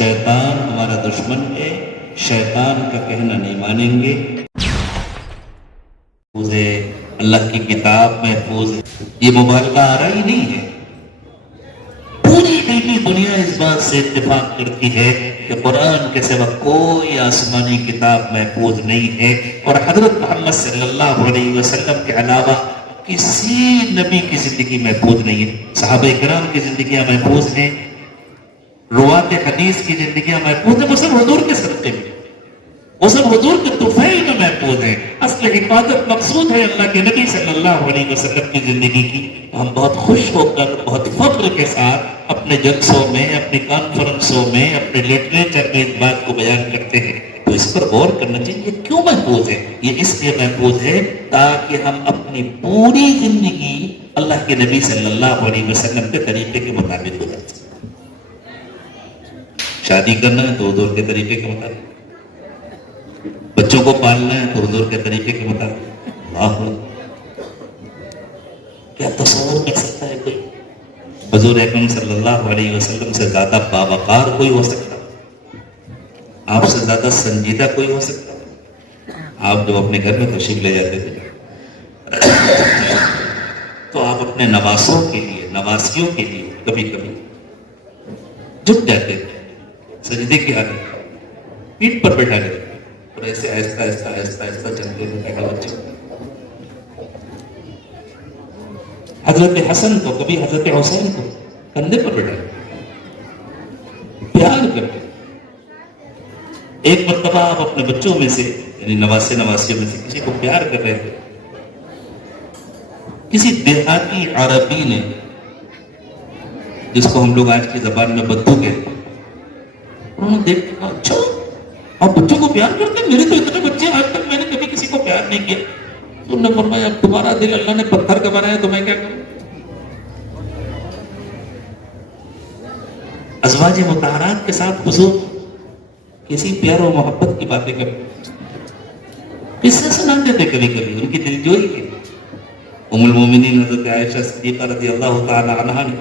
شیطان ہمارا دشمن ہے، شیطان کا کہنا نہیں مانیں گے. محفوظ ہے، اللہ کی کتاب محفوظ ہے. یہ مبالغہ آ رہا ہی نہیں ہے. پوری دنیا اس بات سے اتفاق کرتی ہے کہ قرآن کے سوا کوئی آسمانی کتاب محفوظ نہیں ہے، اور حضرت محمد صلی اللہ علیہ وسلم کے علاوہ کسی نبی کی زندگی محفوظ نہیں ہے. صحابہ کرام کی زندگیاں محفوظ ہیں، روات حدیث کی زندگیاں محفوظ ہیں، وہ سب حضور کے صدقے میں، وہ سب حضور کے طفیل میں محفوظ ہیں. اصل حفاظت مقصود ہے اللہ کے نبی صلی اللہ علیہ وسلم کی زندگی کی. ہم بہت خوش ہو کر، بہت فخر کے ساتھ اپنے جلسوں میں، اپنی کانفرنسوں میں، اپنے لٹریچر میں اس بات کو بیان کرتے ہیں. تو اس پر غور کرنا چاہیے، یہ کیوں محفوظ ہے؟ یہ اس لیے محفوظ ہے تاکہ ہم اپنی پوری زندگی اللہ کے نبی صلی اللہ علیہ وسلم کے طریقے کے مطابق گزار سکیں. شادی کرنا ہے تو حضور کے طریقے کے مطابق، بچوں کو پالنا ہے تو حضور کے طریقے کے مطابق. اللہ، کیا تصور کر سکتا ہے کوئی حضور اکرم صلی اللہ علیہ وسلم سے زیادہ باوقار کوئی ہو سکتا؟ آپ سے زیادہ سنجیدہ کوئی ہو سکتا؟ آپ جب اپنے گھر میں تشریف لے جاتے تھے تو آپ اپنے نواسوں کے لیے، نواسیوں کے لیے کبھی کبھی جھک جاتے تھے، سجدے کی حالت، پیٹھ پر بیٹھا لیتے اور ایسے آہستہ آہستہ آہستہ آہستہ چلتے ہوئے بچے. حضرت حسن کو کبھی حضرت حسین کو کندھے پر بیٹھا پیار کرتے. ایک مرتبہ آپ اپنے بچوں میں سے، یعنی نواسے نواسیوں میں سے کسی کو پیار کر رہے تھے. کسی دیہاتی عربی نے، جس کو ہم لوگ آج کی زبان میں بدو کہتے ہیں، انہوں نے دیکھ کے کہا اچھا آپ بچوں کو پیار کرتے ہیں؟ میرے تو اتنے بچے ہیں، آج تک میں نے کبھی کسی کو پیار نہیں کیا. تو انہوں نے فرمایا اب تمہارا دل اللہ نے پتھر کا بنایا تو میں کیا کروں؟ ازواج مطہرات کے ساتھ حضور کسی پیار و محبت کی باتیں کرتے، قصے سناتے تھے کبھی کبھی ان کی دلجوئی کے. ام المومنین حضرت عائشہ صدیقہ رضی اللہ تعالی عنہا نے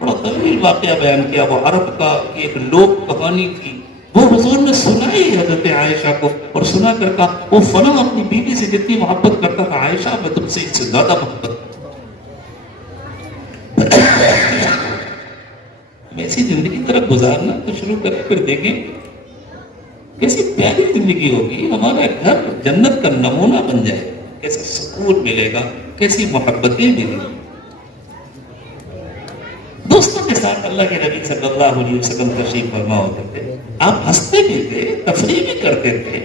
بڑا طویل واقعہ بیان کیا. وہ عرب کا ایک لوک کہانی تھی، وہ حضور نے سنائی حضرت عائشہ کو، اور سنا کر کہا وہ فلاں اپنی بیوی سے جتنی محبت کرتا تھا عائشہ میں تم سے اس سے زیادہ محبت. ایسی زندگی طرف گزارنا تو شروع کریں، پھر دیکھیں کیسی پیاری زندگی ہوگی. ہمارا گھر جنت کا نمونہ بن جائے، کیسے سکون ملے گا، کیسی محبتیں ملیں گی. دوستوں کے ساتھ اللہ کے نبی صلی اللہ علیہ وسلم تشریف فرما ہوتے تھے. آپ ہنستے بھی تھے، تفریح بھی کرتے تھے،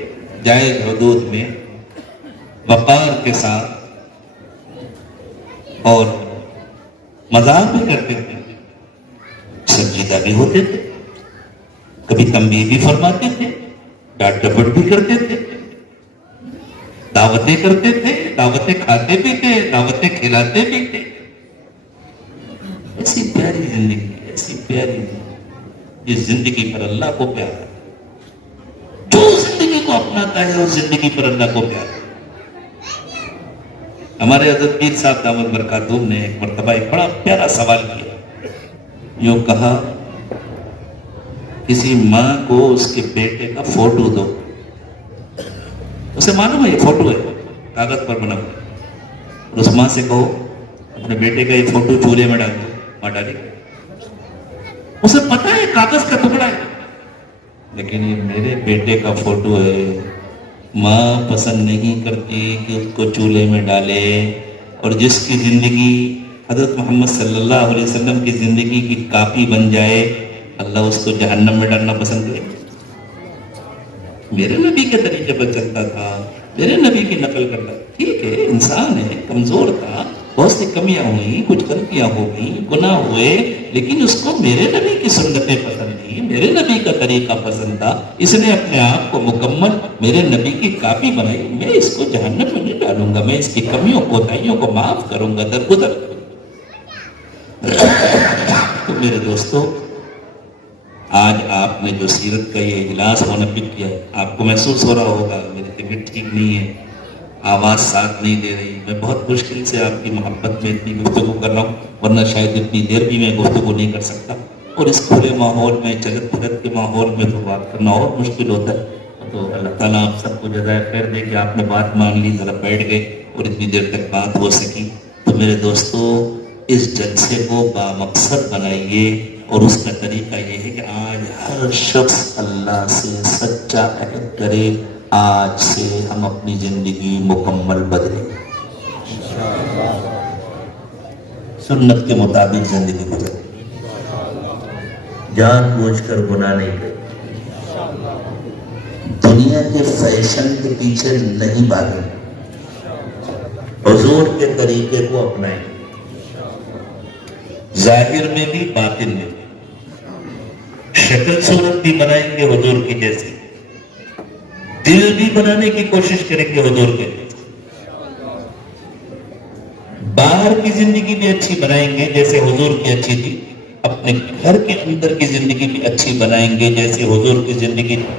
جائز حدود میں، وقار کے ساتھ، اور مذاق بھی کرتے تھے، سنجیدہ بھی ہوتے تھے، کبھی تنبیہ بھی فرماتے تھے، ڈانٹ ڈپٹ بھی کرتے تھے، دعوتیں کرتے تھے، دعوتیں کھاتے بھی تھے، دعوتیں کھلاتے بھی تھے. ایسی پیاری زندگی، ایسی پیاری زندگی، جس زندگی پر اللہ کو پیار ہے. جو زندگی کو اپناتا ہے اس زندگی پر اللہ کو پیار ہے. ہمارے حضرت پیر صاحب دامت برکاتہم نے ایک مرتبہ ایک بڑا پیارا سوال کیا. یوں کہا کسی ماں کو اس کے بیٹے کا فوٹو دو، اسے معلوم ہے یہ فوٹو ہے، کاغذ پر بنا ہوا، اور اس ماں سے کہو اپنے بیٹے کا یہ فوٹو چولہے میں ڈال دو، ماں ڈالے گی. اسے پتا ہے کاغذ کا ٹکڑا ہے، لیکن یہ میرے بیٹے کا فوٹو ہے، ماں پسند نہیں کرتی کہ اس کو چولہے میں ڈالے. اور جس کی زندگی حضرت محمد صلی اللہ علیہ وسلم کی زندگی کی کاپی بن جائے، اللہ اس کو جہنم میں ڈالنا پسند کرے. میرے نبی کے طریقے پر چلتا تھا، میرے نبی کی نقل کرتا. ٹھیک ہے، انسان ہے، کمزور تھا، بہت سی کمیاں ہوئیں، کچھ غلطیاں ہو گئیں، گناہ ہوئے، لیکن اس کو میرے نبی کی سنتیں پسند تھیں، میرے نبی کا طریقہ پسند تھا. اس نے اپنے آپ کو مکمل میرے نبی کی کاپی بنائی. میں اس کو جہنم میں نہیں ڈالوں گا، میں اس کی کمیوں کوتاہیوں کو معاف کروں گا، درگزر. تو میرے دوستو، آج آپ نے جو سیرت کا یہ اجلاس منعقد کیا، آپ کو محسوس ہو رہا ہوگا میری طبیعت ٹھیک نہیں ہے، آواز ساتھ نہیں دے رہی. میں بہت مشکل سے آپ کی محبت میں اتنی گفتگو کر رہا ہوں، ورنہ شاید اتنی دیر بھی میں گفتگو نہیں کر سکتا. اور اس کھلے ماحول میں چلت پھرت کے ماحول میں تو بات کرنا اور مشکل ہوتا ہے. تو اللہ تعالیٰ آپ سب کو جزائے خیر دے کہ آپ نے بات مان لی, ذرا بیٹھ گئے اور اتنی دیر تک بات ہو سکی. تو میرے دوستو, اس جلسے کو بامقصد بنائیے, اور اس کا طریقہ یہ ہے کہ آج ہر شخص اللہ سے سچا عہد کرے, آج سے ہم اپنی زندگی مکمل بدلیں, سنت کے مطابق زندگی گزریں, جان بوجھ کر گناہ نہیں کریں, دنیا کے فیشن کے پیچھے نہیں بھاگیں, حضور کے طریقے کو اپنائیں, ظاہر میں بھی باطن میں بھی, شکل صورت بھی بنائیں گے حضور کی جیسی, دل بھی بنانے کی کوشش کریں گے حضور کے جیسے, باہر کی زندگی بھی اچھی بنائیں گے جیسے حضور کی اچھی تھی, اپنے گھر کے اندر کی زندگی بھی اچھی بنائیں گے جیسے حضور کی زندگی تھی.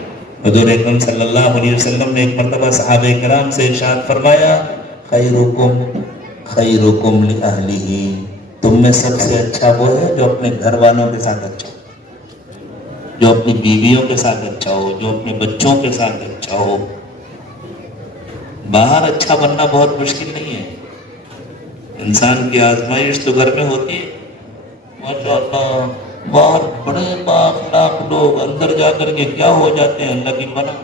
حضور اکرم صلی اللہ علیہ وسلم نے ایک مرتبہ صحابہ کرام سے ارشاد فرمایا, خیرکم خیرکم لأہلہ, تم میں سب سے اچھا وہ ہے جو اپنے گھر والوں کے ساتھ اچھا ہو, جو اپنی بیویوں کے ساتھ اچھا ہو, جو اپنے بچوں کے ساتھ اچھا ہو. باہر اچھا بننا بہت مشکل نہیں ہے, انسان کی آزمائش تو گھر میں ہوتی ہے. ماشاءاللہ باہر بڑے بااخلاق لوگ اندر جا کر کے کیا ہو جاتے ہیں اللہ کی پناہ.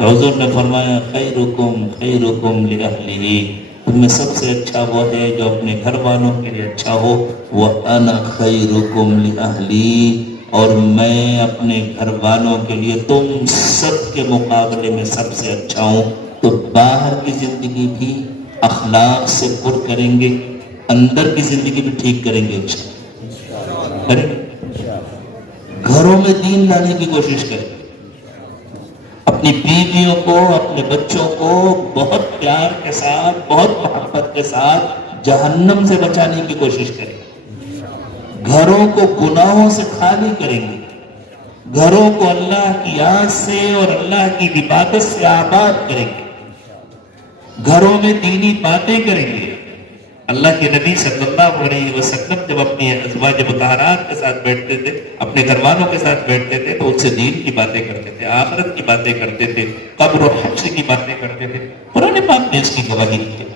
حضور نے فرمایا, خیرکم خیرکم لأہلہ, تم میں سب سے اچھا وہ ہے جو اپنے گھر والوں کے لیے اچھا ہو. وَأَنَا خَيْرُكُمْ لِأَهْلِي, اور میں اپنے گھر والوں کے لیے تم سب کے مقابلے میں سب سے اچھا ہوں. تو باہر کی زندگی بھی اخلاق سے پر کریں گے, اندر کی زندگی بھی ٹھیک کریں گے, گھروں میں دین لانے کی کوشش کریں, اپنی بیویوں کو اپنے بچوں کو بہت پیار کے ساتھ بہت محبت کے ساتھ جہنم سے بچانے کی کوشش کریں, گھروں کو گناہوں سے خالی کریں گے, گھروں کو اللہ کی یاد سے اور اللہ کی عبادت سے آباد کریں گے, گھروں میں دینی باتیں کریں گے. اللہ کے نبی صلی اللہ علیہ وسلم جب اپنی ازواج مطہرات کے ساتھ بیٹھتے تھے, اپنے گھر والوں کے ساتھ بیٹھتے تھے, تو ان سے دین کی باتیں کرتے تھے, آخرت کی باتیں کرتے تھے, قبر و حشر کی باتیں کرتے تھے. قرآن پاک نے اس کی گواہی دی ہے.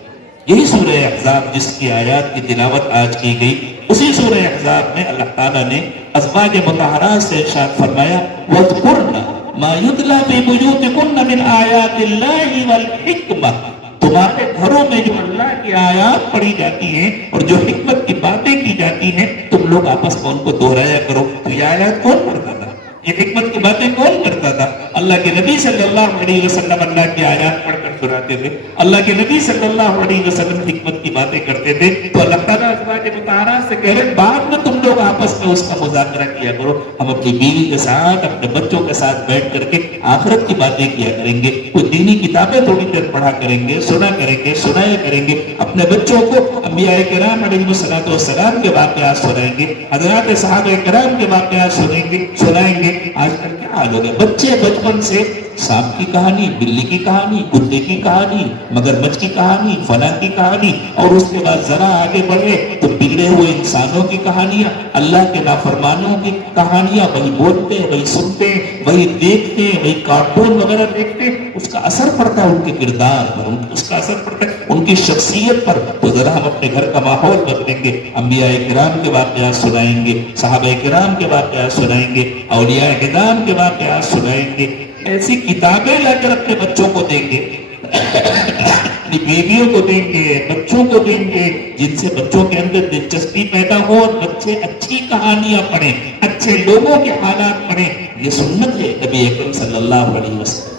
یہی سورہ احزاب جس کی آیات کی تلاوت آج کی گئی, اسی سورہ احزاب میں اللہ تعالیٰ نے ازواج مطہرات سے ارشاد فرمایا, وَاذْكُرْنَ مَا يُتْلَى فِي بُيُوتِكُنَّ مِنْ آيَاتِ اللَّهِ وَالْحِكْمَةِ, تمہارے گھروں میں جو اللہ کی آیات پڑھی جاتی ہیں اور جو حکمت کی باتیں کی جاتی ہیں, تم لوگ آپس میں ان کو دہرایا کرو. تو یہ آیات کون پڑھتا تھا, یہ حکمت کی باتیں کون کرتا تھا؟ اللہ کے نبی صلی اللہ علیہ وسلم اللہ کی آیات پڑھ کر سناتے تھے, اللہ کے نبی صلی اللہ علیہ وسلم حکمت کی باتیں کرتے تھے. تو اللہ تعالیٰ ازواج مطہرات سے کہہ رہے, بعد میں تم لوگ آپس میں اس کا مذاکرہ کیا کرو, ہم اپنی بیوی کے ساتھ اپنے بچوں کے ساتھ بیٹھ کر کے آخرت کی باتیں کیا کریں گے, کوئی دینی کتابیں تھوڑی دیر پڑھا کریں گے, سنا کریں گے, سنایا کریں گے, اپنے بچوں کو انبیاء کرام علیہ السلام کے واقعات سنائیں گے, حضرات صحابہ کرام کے واقعات سنائیں گے. آج کل کیا حال ہو گیا, بچے بچپن سے سانپ کی کہانی, بلی کی کہانی, کتے کی کہانی, مگرمچھ کی کہانی, فلاں کی کہانی, اور اس کے بعد ذرا آگے بڑھے تو بگڑے ہوئے انسانوں کی کہانیاں, اللہ کے نافرمانوں کی کہانیاں, وہی بولتے ہیں, وہی سنتے ہیں, وہی دیکھتے ہیں, وہی کارٹون وغیرہ دیکھتے ہیں. اس کا اثر پڑتا ہے ان کے کردار پر, اس کا اثر پڑتا ہے ان کی شخصیت پر. تو ذرا ہم اپنے گھر کا ماحول بدلیں گے, انبیاء کرام کے واقعات سنائیں گے, صحابہ کرام کے واقعات سنائیں گے, اولیاء کرام کے واقعات سنائیں گے. ایسی کتابیں لا کر اپنے بچوں کو دیں گے, اپنی بیویوں کو دیں گے, بچوں کو دیں گے, جن سے بچوں کے اندر دلچسپی پیدا ہو اور بچے اچھی کہانیاں پڑھیں, اچھے لوگوں کے حالات پڑھیں. یہ سنت ہے نبی اکرم صلی اللہ علیہ وسلم.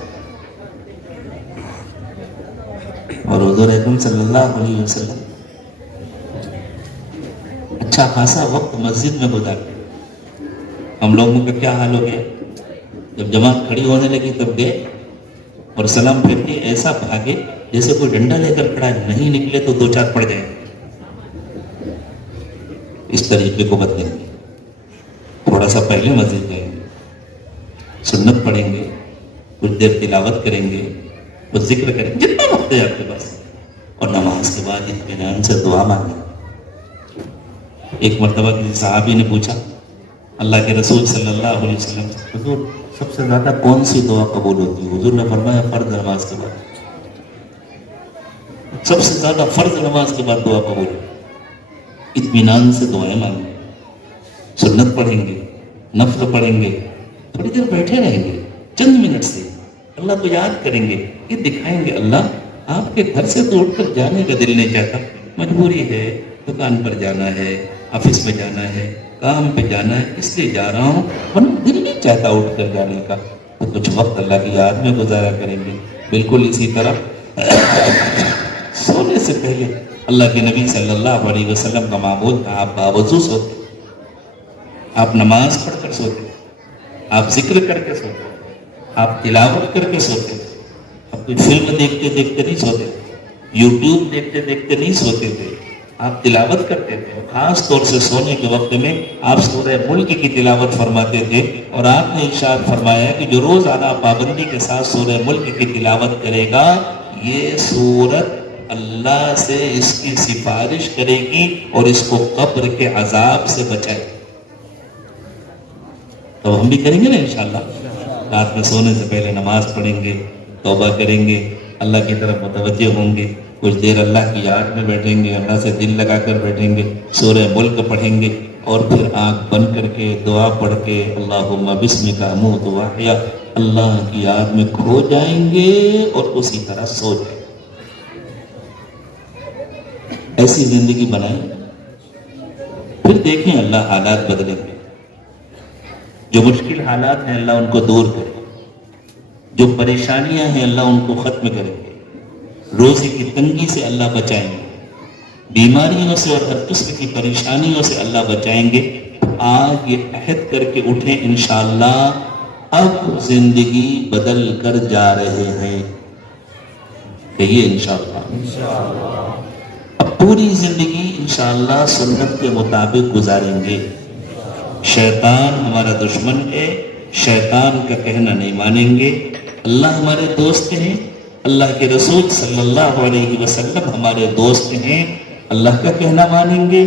اور حضور اکرم صلی اللہ علیہ وسلم اچھا خاصا وقت مسجد میں گزارتے. ہم لوگوں کا کیا حال ہو گیا, جب جماعت کھڑی ہونے لگی تب گئے اور سلام پھیر کے ایسا بھاگے جیسے کوئی ڈنڈا لے کر کھڑا ہے, نہیں نکلے تو 2-4 پڑ جائیں. اس طریقے کو بدلیں گے. تھوڑا سا پہلے مسجد جائیں گے, سنت پڑھیں گے, کچھ دیر تلاوت کریں گے, کچھ ذکر کریں گے جتنا وقت ہے آپ کے پاس, اور نماز کے بعد اطمینان سے دعا مانگیں. ایک مرتبہ کسی صحابی نے پوچھا, اللہ کے رسول صلی اللہ علیہ وسلم سے، حضور سب سے زیادہ کون سی دعا قبول ہوتی ہے؟ حضور نے فرمایا فرض نماز کے بعد، سب سے زیادہ فرض نماز کے بعد دعا قبول ہے۔ اطمینان سے دعائیں مانگیں، سنت پڑھیں گے، نفل پڑھیں گے، تھوڑی دیر بیٹھے رہیں گے، چند منٹ سے اللہ کو یاد کریں گے، یہ دکھائیں گے اللہ آپ کے گھر سے تو اٹھ کر جانے کا دل نہیں چاہتا، مجبوری ہے، دکان پر جانا ہے، آفس میں جانا ہے، کام پہ جانا ہے، اس لیے جا رہا ہوں، ورنہ دل نہیں چاہتا اٹھ کر جانے کا، تو کچھ وقت اللہ کی یاد میں گزارا کریں گے۔ بالکل اسی طرح سونے سے پہلے اللہ کے نبی صلی اللہ علیہ وسلم کا معمول تھا، آپ باوضو سوتے، آپ نماز پڑھ کر سوتے، آپ ذکر کر کے سوتے، آپ تلاوت کر کے سوتے، آپ کوئی فلم دیکھتے دیکھتے نہیں سوتے، یوٹیوب دیکھتے دیکھتے نہیں سوتے تھے، آپ تلاوت کرتے تھے، خاص طور سے سونے کے وقت میں آپ سورہ ملک کی تلاوت فرماتے تھے، اور آپ نے ارشاد فرمایا کہ جو روزانہ پابندی کے ساتھ سورہ ملک کی تلاوت کرے گا، یہ سورت اللہ سے اس کی سفارش کرے گی اور اس کو قبر کے عذاب سے بچائے گی۔ تو ہم بھی کریں گے نا انشاءاللہ، رات میں سونے سے پہلے نماز پڑھیں گے، توبہ کریں گے، اللہ کی طرف متوجہ ہوں گے، کچھ دیر اللہ کی یاد میں بیٹھیں گے، اللہ سے دل لگا کر بیٹھیں گے، سورہ ملک پڑھیں گے، اور پھر آنکھ بند کر کے دعا پڑھ کے اللہم بسمک اموت واحیا، اللہ کی یاد میں کھو جائیں گے اور اسی طرح سو جائیں گے۔ ایسی زندگی بنائیں، پھر دیکھیں اللہ حالات بدلیں گے، جو مشکل حالات ہیں اللہ ان کو دور کرے، جو پریشانیاں ہیں اللہ ان کو ختم کریں گے، روزی کی تنگی سے اللہ بچائیں گے، بیماریوں سے اور ہر قسم کی پریشانیوں سے اللہ بچائیں گے۔ آج یہ عہد کر کے اٹھیں انشاءاللہ اب زندگی بدل کر جا رہے ہیں، کہیے انشاءاللہ اب پوری زندگی انشاءاللہ سنت کے مطابق گزاریں گے۔ شیطان ہمارا دشمن ہے، شیطان کا کہنا نہیں مانیں گے، اللہ ہمارے دوست ہیں، اللہ کے رسول صلی اللہ علیہ وسلم ہمارے دوست ہیں، اللہ کا کہنا مانیں گے،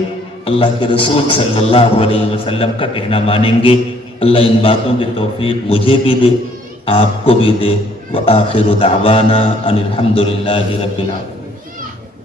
اللہ کے رسول صلی اللہ علیہ وسلم کا کہنا مانیں گے۔ اللہ ان باتوں کی توفیق مجھے بھی دے، آپ کو بھی دے۔ وآخر دعوانا ان الحمد للہ رب العالمین۔